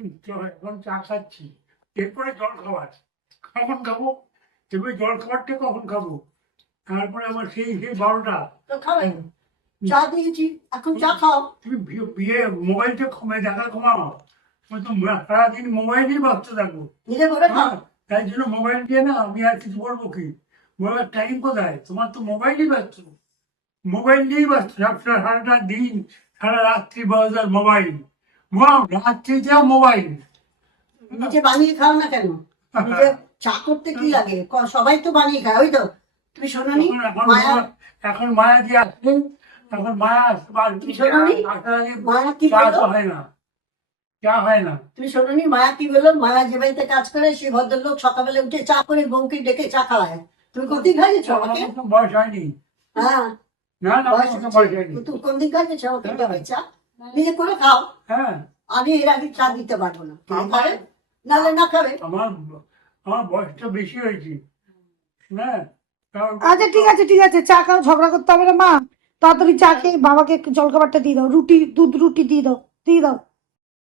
এখন চা খাচ্ছি, এরপরে জল খাবার কখন খাবো, এবার জল খাবারটা কখন খাবো, তারপরে আমার সেই 12টা। তো খাবেন, চা দিয়েছি, এখন চা খাও। তুমি বিয়ে মোবাইলটা দেখা কমাও, আমি তো সারাদিন মোবাইলেই ব্যস্ত থাকবো। নিজে করে খাও। তাই জন্য মোবাইল দিয়ে না আমি আর কিছু বলবো কি, মোবাইল টাইম কোথায়, তোমার তো মোবাইলই ব্যস্ত, মোবাইল নিয়েই ব্যস্ত সারাটা দিন, সারা রাত্রি বাজার মোবাইল, রাত্রি যাও মোবাইল। নিজে বানিয়ে খাও না কেন? নিজে চা করতে কি লাগে? সবাই তো বানিয়ে খায়, ওই তো তুমি শোনোনি মায়া? এখন মায়া দিয়ে আসবে, এখন মায়া তুমি শোনোনি মায়া কি চা বললো? হয় না, চা হয় না। তুমি শোনোনি মায়া কি বললো? মায়া যে বাড়িতে কাজ করে সেই ভদ্রলোক সকালবেলা উঠে চা করে বউকে ডেকে চা খাওয়ায়। তুমি কোনদিন খাইয়েছো আমাকে? আমার তো বয়স হয়নি। হ্যাঁ, না না, বয়স আমার তো হচ্ছে। বয়স হয়নি। তুমি কোনদিন খাইয়েছো আমাকে ডেকে চা? নিজে করে খাও। হ্যাঁ, আমি এর আগে চা দিতে পারবো না, তুমি আমার- খাবে নাহলে না খাবে। আমার আমার বয়সটা বেশি হয়েছে, হ্যাঁ। আচ্ছা ঠিক আছে ঠিক আছে, চা খাও, ঝগড়া করতে হবে না মা। তাড়াতাড়ি চা খেয়ে বাবাকে একটু জলখাবারটা দিয়ে দাও, রুটি দুধ রুটি দিয়ে দাও দিয়ে দাও।